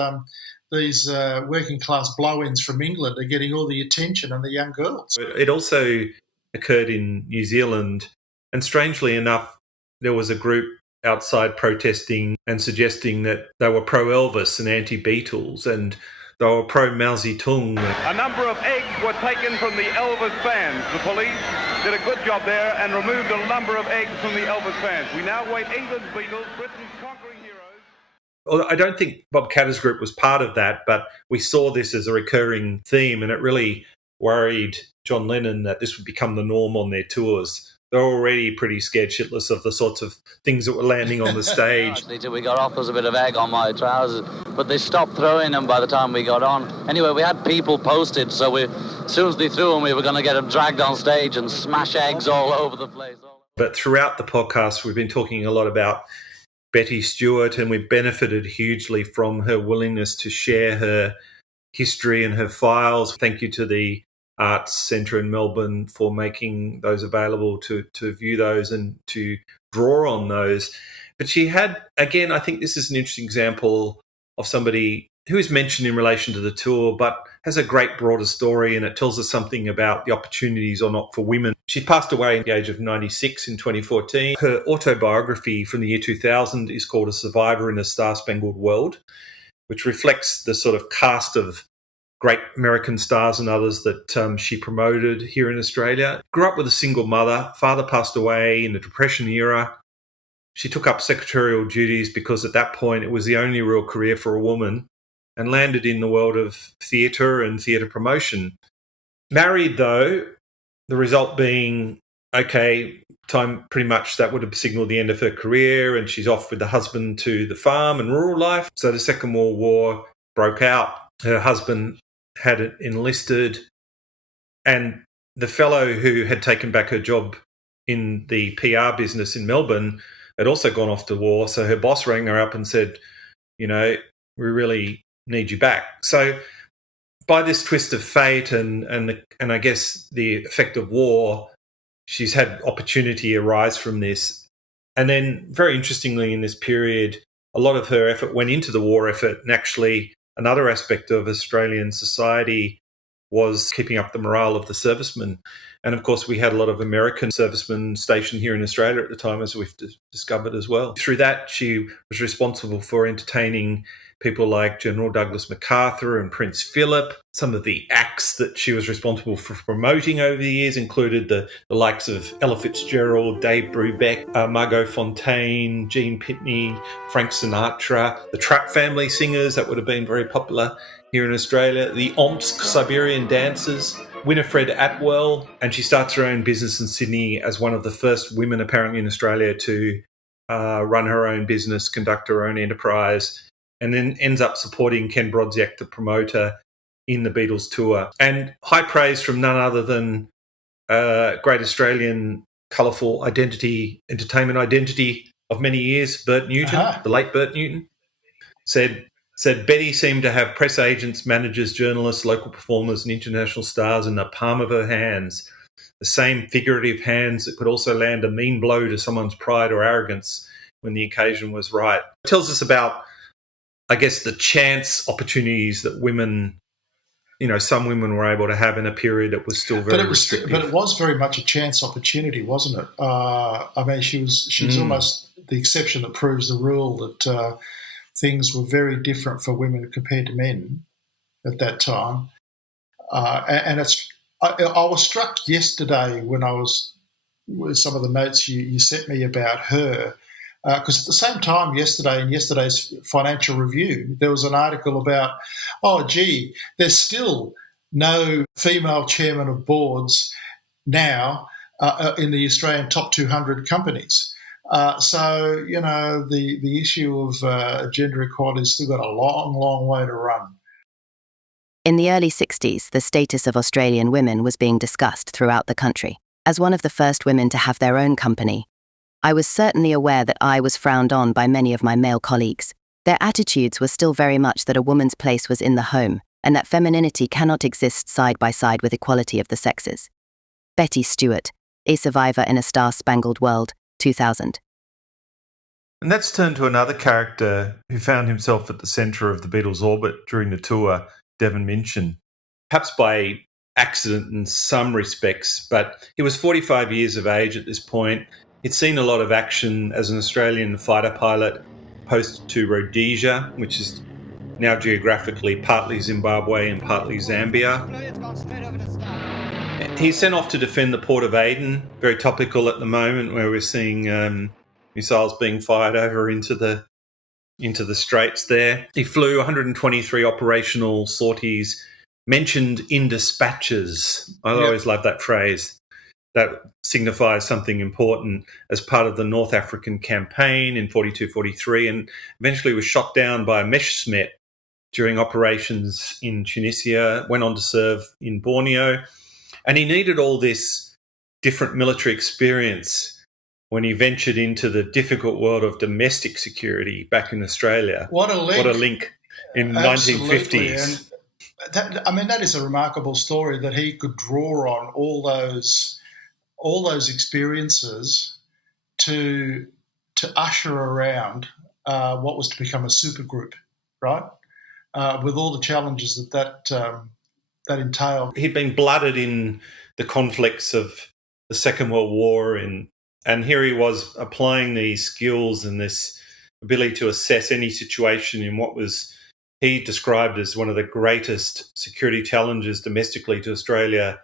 these working class blow-ins from England are getting all the attention and the young girls. It also occurred in New Zealand, and strangely enough, there was a group outside protesting and suggesting that they were pro-Elvis and anti-Beatles, and they were pro-Mao Zedong. A number of eggs were taken from the Elvis fans. The police did a good job there and removed a number of eggs from the Elvis fans. We now await England's Beatles, Britain's conquering heroes. Well, I don't think Bob Catter's group was part of that, but we saw this as a recurring theme, and it really worried John Lennon that this would become the norm on their tours. They're already pretty scared shitless of the sorts of things that were landing on the stage. We got off, there was a bit of egg on my trousers, but they stopped throwing them by the time we got on. Anyway, we had people posted, so as soon as they threw them, we were going to get them dragged on stage and smash eggs all over the place. But throughout the podcast, we've been talking a lot about Betty Stewart, and we've benefited hugely from her willingness to share her history and her files. Thank you to the Arts Centre in Melbourne for making those available to view those and to draw on those. But she had, again, I think this is an interesting example of somebody who is mentioned in relation to the tour, but has a great broader story, and it tells us something about the opportunities or not for women. She passed away at the age of 96 in 2014. Her autobiography from the year 2000 is called A Survivor in a Star-Spangled World, which reflects the sort of cast of great American stars and others that she promoted here in Australia. Grew up with a single mother. Father passed away in the Depression era. She took up secretarial duties because at that point it was the only real career for a woman, and landed in the world of theatre and theatre promotion. Married, though, the result being, okay, time pretty much that would have signalled the end of her career, and she's off with the husband to the farm and rural life. So the Second World War broke out. Her husband had enlisted, and the fellow who had taken back her job in the PR business in Melbourne had also gone off to war. So her boss rang her up and said, we really need you back. So by this twist of fate and I guess the effect of war, she's had opportunity arise from this. And then very interestingly in this period, a lot of her effort went into the war effort, and actually another aspect of Australian society was keeping up the morale of the servicemen. And of course, we had a lot of American servicemen stationed here in Australia at the time, as we've discovered as well. Through that, she was responsible for entertaining people like General Douglas MacArthur and Prince Philip. Some of the acts that she was responsible for promoting over the years included the likes of Ella Fitzgerald, Dave Brubeck, Margot Fontaine, Gene Pitney, Frank Sinatra, the Trapp family singers that would have been very popular here in Australia, the Omsk Siberian dancers, Winifred Atwell, and she starts her own business in Sydney as one of the first women apparently in Australia to run her own business, conduct her own enterprise, and then ends up supporting Ken Brodziak, the promoter, in the Beatles tour. And high praise from none other than great Australian colourful entertainment identity of many years, Bert Newton, the late Bert Newton, said Betty seemed to have press agents, managers, journalists, local performers and international stars in the palm of her hands, the same figurative hands that could also land a mean blow to someone's pride or arrogance when the occasion was right. It tells us about, I guess, the chance opportunities that women, some women were able to have in a period that was still very restrictive. But it was very much a chance opportunity, wasn't it? She's almost the exception that proves the rule that things were very different for women compared to men at that time. I was struck yesterday when I was with some of the notes you sent me about her, because at the same time yesterday, in yesterday's Financial Review, there was an article about, there's still no female chairman of boards now in the Australian top 200 companies. So the issue of gender equality has still got a long, long way to run. In the early 60s, the status of Australian women was being discussed throughout the country. As one of the first women to have their own company, I was certainly aware that I was frowned on by many of my male colleagues. Their attitudes were still very much that a woman's place was in the home, and that femininity cannot exist side by side with equality of the sexes. Betty Stewart, A Survivor in a Star-Spangled World, 2000. And let's turn to another character who found himself at the centre of the Beatles' orbit during the tour, Devon Minchin. Perhaps by accident in some respects, but he was 45 years of age at this point. He'd seen a lot of action as an Australian fighter pilot posted to Rhodesia, which is now geographically partly Zimbabwe and partly Zambia. He's sent off to defend the port of Aden, very topical at the moment, where we're seeing missiles being fired over into the straits there. He flew 123 operational sorties, mentioned in dispatches. I always love that phrase. That signifies something important as part of the North African campaign in 42-43, and eventually was shot down by a Messerschmitt during operations in Tunisia, went on to serve in Borneo. And he needed all this different military experience when he ventured into the difficult world of domestic security back in Australia. What a link. What a link in the 1950s. And that is a remarkable story, that he could draw on all those experiences to usher around what was to become a supergroup, right? With all the challenges that entailed. He'd been blooded in the conflicts of the Second World War, and here he was applying these skills and this ability to assess any situation in what was he described as one of the greatest security challenges domestically to Australia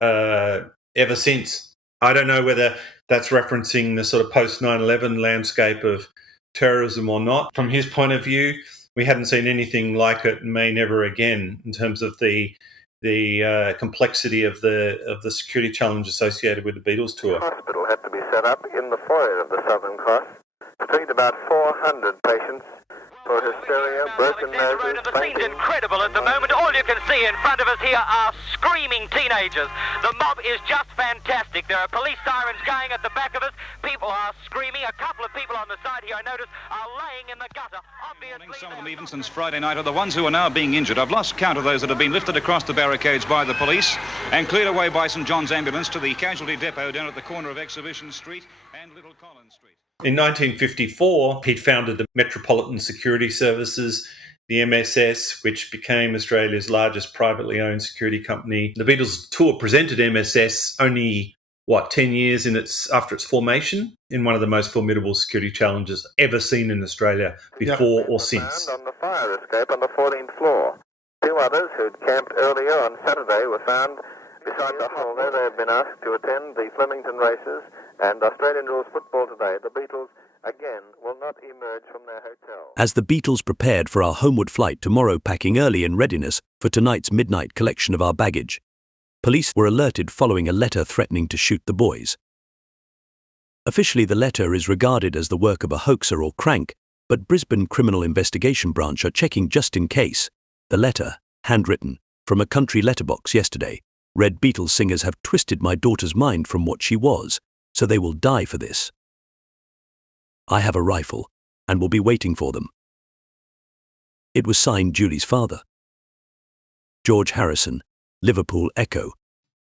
ever since. I don't know whether that's referencing the sort of post 9/11 landscape of terrorism or not. From his point of view, we hadn't seen anything like it and may never again in terms of the complexity of the security challenge associated with the Beatles tour. A hospital had to be set up in the foyer of the Southern Cross to treat about 400 patients for hysteria, broken noses, The scene's incredible at the moment. All you can see in front of us here are screaming teenagers. The mob is just fantastic. There are police sirens going at the back of us. People are screaming. A couple of people on the side here, I notice, are laying in the gutter. Obviously, some of them even since Friday night are the ones who are now being injured. I've lost count of those that have been lifted across the barricades by the police and cleared away by St John's ambulance to the casualty depot down at the corner of Exhibition Street and Little Collins Street. In 1954, he'd founded the Metropolitan Security Services, the MSS, which became Australia's largest privately owned security company. The Beatles tour presented MSS only, 10 years after its formation, in one of the most formidable security challenges ever seen in Australia before or since. Found on the fire escape on the 14th floor. Two others who'd camped earlier on Saturday were found beside the hole there. They have been asked to attend the Flemington races and Australian rules football today. The Beatles, again, will not emerge from their hotel. As the Beatles prepared for our homeward flight tomorrow, packing early in readiness for tonight's midnight collection of our baggage, police were alerted following a letter threatening to shoot the boys. Officially, the letter is regarded as the work of a hoaxer or crank, but Brisbane Criminal Investigation Branch are checking just in case. The letter, handwritten from a country letterbox yesterday, read, "Beatles singers have twisted my daughter's mind from what she was, so they will die for this. I have a rifle and will be waiting for them." It was signed Julie's father. George Harrison, Liverpool Echo.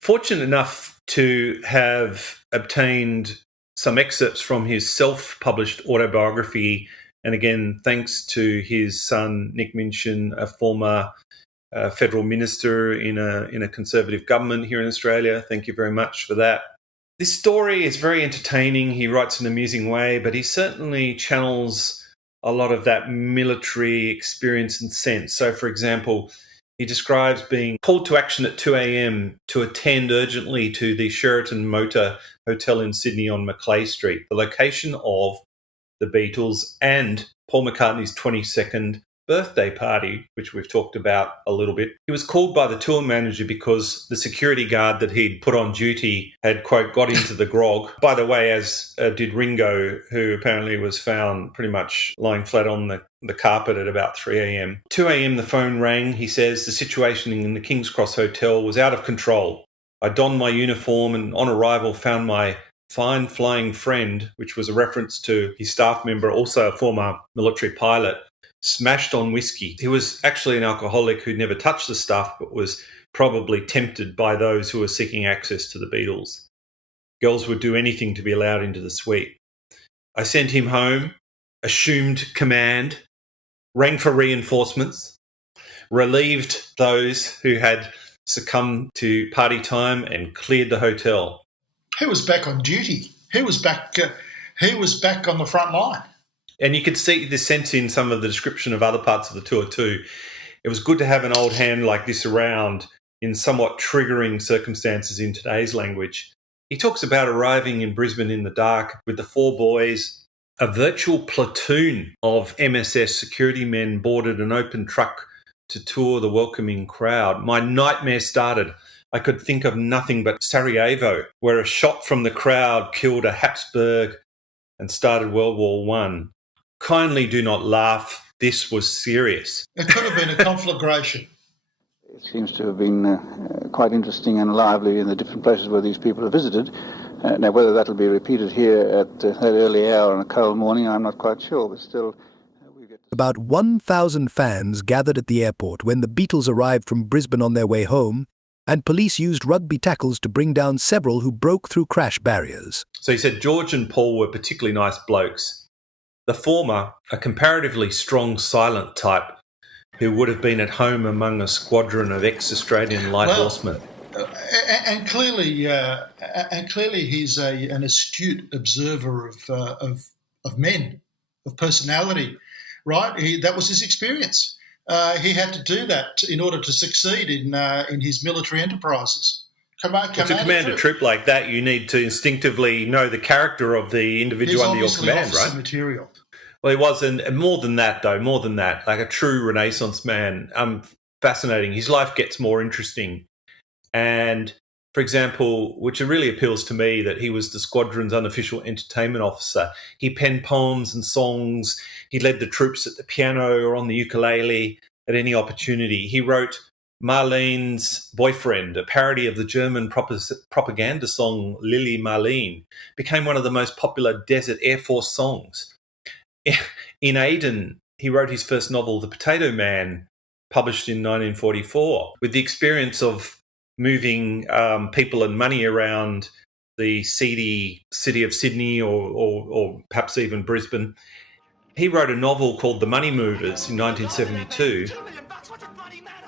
Fortunate enough to have obtained some excerpts from his self-published autobiography, and again, thanks to his son, Nick Minchin, a former federal minister in a conservative government here in Australia. Thank you very much for that. This story is very entertaining. He writes in an amusing way, but he certainly channels a lot of that military experience and sense. So, for example, he describes being called to action at 2 a.m. to attend urgently to the Sheraton Motor Hotel in Sydney on Macleay Street, the location of the Beatles and Paul McCartney's 22nd birthday party, which we've talked about a little bit. He was called by the tour manager because the security guard that he'd put on duty had, quote, got into the grog. By the way, as did Ringo, who apparently was found pretty much lying flat on the carpet at about 3 a.m. 2 a.m. the phone rang. He says the situation in the King's Cross Hotel was out of control. I donned my uniform and on arrival found my fine flying friend, which was a reference to his staff member, also a former military pilot, smashed on whiskey. He was actually an alcoholic who never touched the stuff, but was probably tempted by those who were seeking access to the Beatles. Girls would do anything to be allowed into the suite. I sent him home, assumed command, rang for reinforcements, relieved those who had succumbed to party time, and cleared the hotel. He was back on duty. He was back on the front line. And you could see the sense in some of the description of other parts of the tour too. It was good to have an old hand like this around in somewhat triggering circumstances in today's language. He talks about arriving in Brisbane in the dark with the 4 boys. A virtual platoon of MSS security men boarded an open truck to tour the welcoming crowd. My nightmare started. I could think of nothing but Sarajevo, where a shot from the crowd killed a Habsburg and started World War I. Kindly do not laugh. This was serious. It could have been a conflagration. It seems to have been quite interesting and lively in the different places where these people have visited. Now, whether that will be repeated here at that early hour on a cold morning, I'm not quite sure, but still... About 1,000 fans gathered at the airport when the Beatles arrived from Brisbane on their way home, and police used rugby tackles to bring down several who broke through crash barriers. So he said George and Paul were particularly nice blokes. The former, a comparatively strong, silent type who would have been at home among a squadron of ex-Australian light horsemen. And clearly, he's an astute observer of men, of personality, right? That was his experience. He had to do that in order to succeed in his military enterprises. To command a troop like that, you need to instinctively know the character of the individual under your command, right? Material. Well, he was, and more than that, like a true Renaissance man. Fascinating. His life gets more interesting. And, for example, which really appeals to me, that he was the squadron's unofficial entertainment officer. He penned poems and songs. He led the troops at the piano or on the ukulele at any opportunity. He wrote Marlene's Boyfriend, a parody of the German propaganda song Lili Marlene, became one of the most popular Desert Air Force songs. In Aden, he wrote his first novel, The Potato Man, published in 1944. With the experience of moving people and money around the seedy city of Sydney or perhaps even Brisbane, he wrote a novel called The Money Movers in 1972.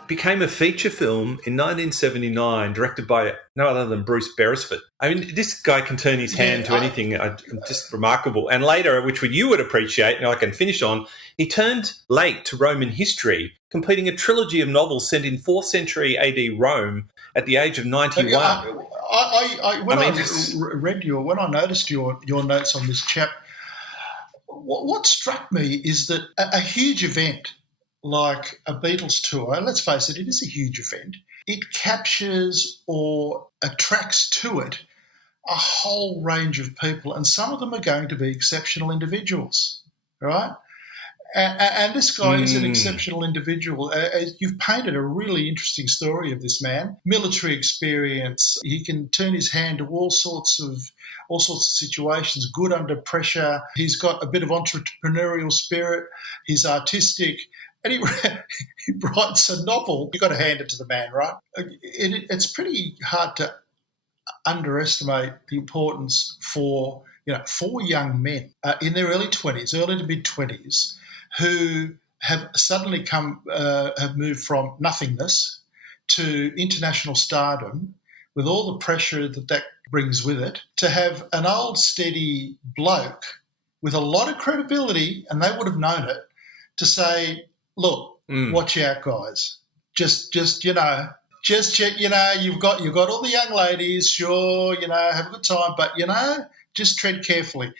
Became a feature film in 1979, directed by no other than Bruce Beresford. I mean, this guy can turn his hand to anything, just remarkable. And later, which you would appreciate, and I can finish on, he turned late to Roman history, completing a trilogy of novels set in 4th century AD Rome at the age of 91. When I noticed your notes on this chap, what struck me is that a huge event like a Beatles tour, and let's face it, it is a huge event, it captures or attracts to it a whole range of people, and some of them are going to be exceptional individuals, right? And this guy is an exceptional individual. You've painted a really interesting story of this man. Military experience. He can turn his hand to all sorts of situations. Good under pressure. He's got a bit of entrepreneurial spirit. He's artistic. And he writes a novel. You've got to hand it to the man, right? It's pretty hard to underestimate the importance for 4 young men in their early to mid-20s who have suddenly have moved from nothingness to international stardom with all the pressure that brings with it, to have an old steady bloke with a lot of credibility, and they would have known it, to say, look, watch out, guys. Just you've got all the young ladies, sure, have a good time, but, just tread carefully.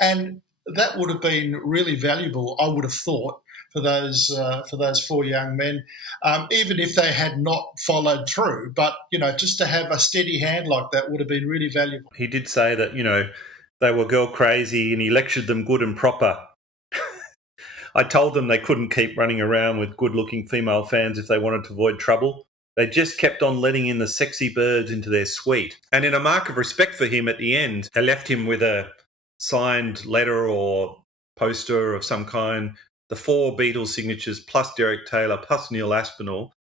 And that would have been really valuable, I would have thought, for those 4 young men, even if they had not followed through. But, just to have a steady hand like that would have been really valuable. He did say that, they were girl crazy, and he lectured them good and proper. I told them they couldn't keep running around with good-looking female fans if they wanted to avoid trouble. They just kept on letting in the sexy birds into their suite. And in a mark of respect for him at the end, they left him with a signed letter or poster of some kind. the 4 Beatles signatures plus Derek Taylor plus Neil Aspinall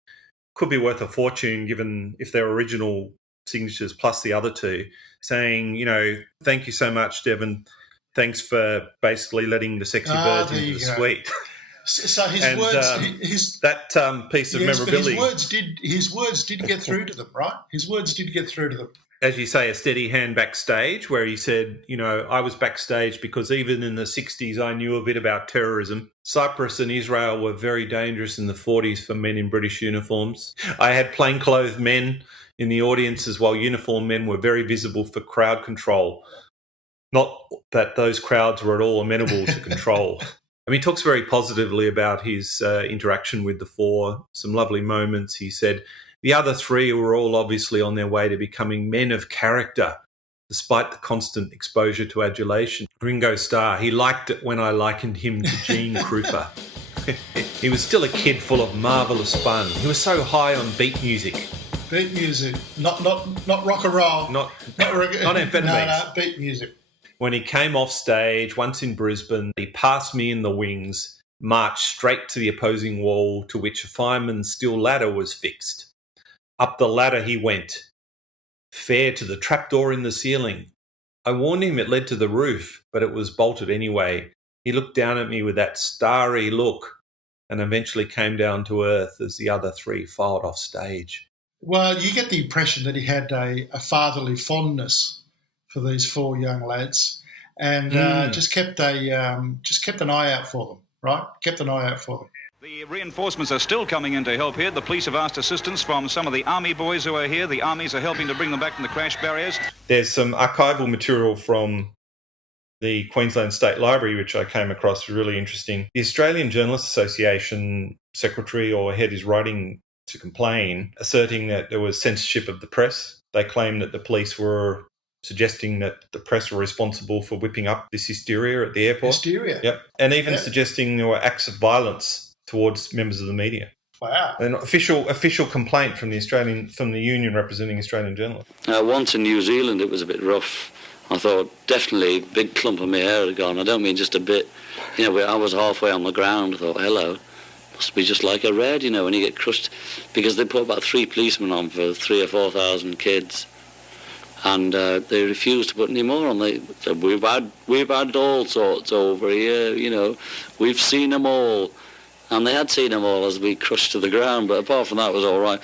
could be worth a fortune given if they're original signatures plus the other 2, saying, thank you so much, Devon. Thanks for basically letting the sexy birds into the suite. So his and, words, that piece of memorability. But his words did get through to them, right? His words did get through to them. As you say, a steady hand backstage, where he said, I was backstage because even in the 60s I knew a bit about terrorism. Cyprus and Israel were very dangerous in the 40s for men in British uniforms. I had plainclothes men in the audiences while uniformed men were very visible for crowd control. Not that those crowds were at all amenable to control. He talks very positively about his interaction with the 4, some lovely moments. He said, the other 3 were all obviously on their way to becoming men of character, despite the constant exposure to adulation. Ringo Starr, he liked it when I likened him to Gene Krupa. He was still a kid full of marvellous fun. He was so high on beat music. Beat music, not rock and roll. Not amphetamines. No, beat music. When he came off stage once in Brisbane, he passed me in the wings, marched straight to the opposing wall to which a fireman's steel ladder was fixed. Up the ladder he went, fair to the trapdoor in the ceiling. I warned him it led to the roof, but it was bolted anyway. He looked down at me with that starry look and eventually came down to earth as the other 3 filed off stage. Well, you get the impression that he had a fatherly fondness for these 4 young lads and just kept an eye out for them, right? Kept an eye out for them. The reinforcements are still coming in to help here. The police have asked assistance from some of the army boys who are here. The armies are helping to bring them back from the crash barriers. There's some archival material from the Queensland State Library, which I came across, really interesting. The Australian Journalists Association secretary or head is writing to complain, asserting that there was censorship of the press. They claim that the police were suggesting that the press were responsible for whipping up this hysteria at the airport. Hysteria? Yep. And even suggesting there were acts of violence towards members of the media. Wow. An official complaint from the union representing Australian journalists. Once in New Zealand it was a bit rough. I thought definitely a big clump of my hair had gone. I don't mean just a bit. I was halfway on the ground. I thought, hello, must be just like a red, when you get crushed. Because they put about 3 policemen on for 3,000 or 4,000 kids. And they refused to put any more on. They said, we've had all sorts over here, we've seen them all. And they had seen them all as we crushed to the ground, but apart from that, it was all right.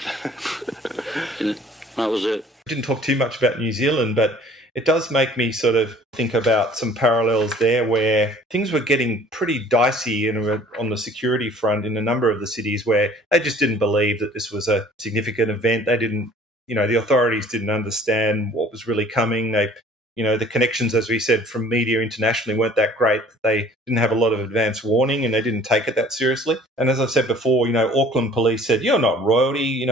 That was it. I didn't talk too much about New Zealand, but it does make me sort of think about some parallels there where things were getting pretty dicey on the security front in a number of the cities where they just didn't believe that this was a significant event. They didn't, the authorities didn't understand what was really coming. The connections, as we said, from media internationally weren't that great. They didn't have a lot of advance warning and they didn't take it that seriously. And as I've said before, Auckland police said, you're not royalty,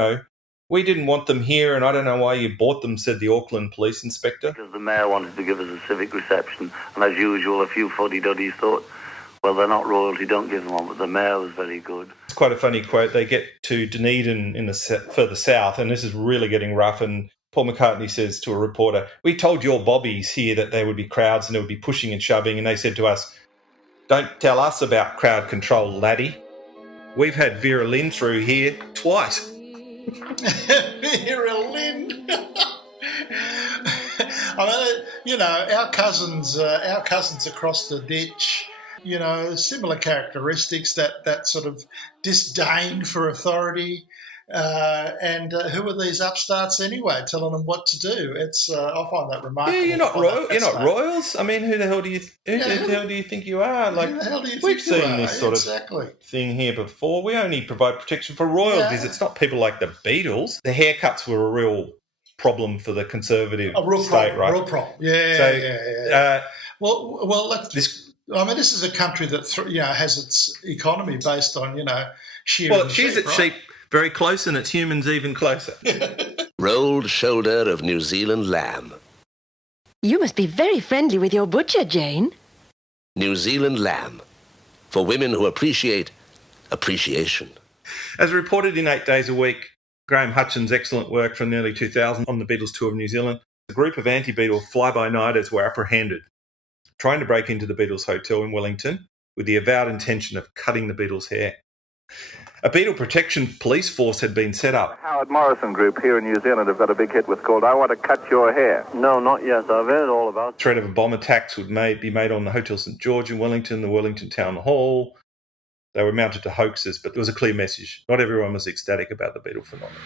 we didn't want them here and I don't know why you bought them, said the Auckland police inspector. Because the mayor wanted to give us a civic reception and as usual a few fuddy-duddies thought, well, they're not royalty, don't give them one, but the mayor was very good. It's quite a funny quote. They get to Dunedin in the further south and this is really getting rough and Paul McCartney says to a reporter, we told your bobbies here that there would be crowds and there would be pushing and shoving, and they said to us, don't tell us about crowd control, laddie. We've had Vera Lynn through here twice. Vera Lynn. Our cousins across the ditch, similar characteristics, that sort of disdain for authority. And who are these upstarts anyway, telling them what to do? It's I find that remarkable. Yeah, you're not royals. I mean, who the hell do you think you are? Like, who the hell do you we've think seen this sort of thing here before. We only provide protection for royalties. Yeah. It's not people like the Beatles. The haircuts were a real problem for the Conservative state, right? A real problem. Yeah. Well, this is a country that has its economy based on shearing sheep, sheep. Very close, and its humans even closer. Rolled shoulder of New Zealand lamb. You must be very friendly with your butcher, Jane. New Zealand lamb. For women who appreciate appreciation. As reported in 8 Days a Week, Graham Hutchins' excellent work from the early 2000s on the Beatles tour of New Zealand, a group of anti-Beatle fly-by-nighters were apprehended, trying to break into the Beatles hotel in Wellington. with the avowed intention of cutting the Beatles' hair. A Beatle protection police force had been set up. Howard Morrison Group here in New Zealand have got a big hit with called I Want to Cut Your Hair. No, not yet. I've heard all about it. Threat of a bomb attacks would be made on the Hotel St George in Wellington, the Wellington Town Hall. They were mounted to hoaxes, but there was a clear message. Not everyone was ecstatic about the Beatle phenomenon.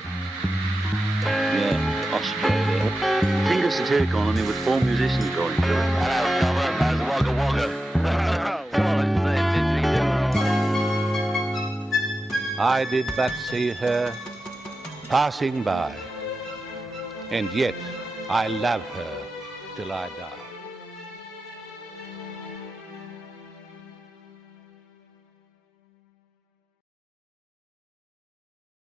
Yeah, Australia. Think of satiric economy with 4 musicians going through it. Hello, cover, how's Wagga Wagga? I did but see her passing by, and yet I love her till I die.